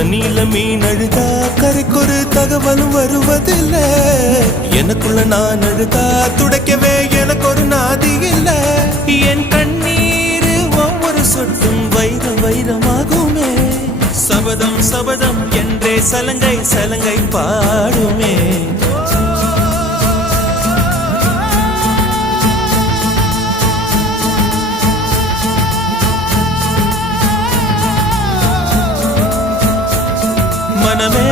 தண்ணியில மீன் அழுதா கரைக்கொரு தகவலும் வருவதில்லை. எனக்குள்ள நான் அழுதா துடைக்கவே எனக்கு ஒரு நாதி இல்லை. என் கண்ணீர் ஒவ்வொரு சொட்டும் வைரம் வைரமாகுமே. சபதம் சபதம் என்றே சலங்கை சலங்கை பாடுமே. மனமே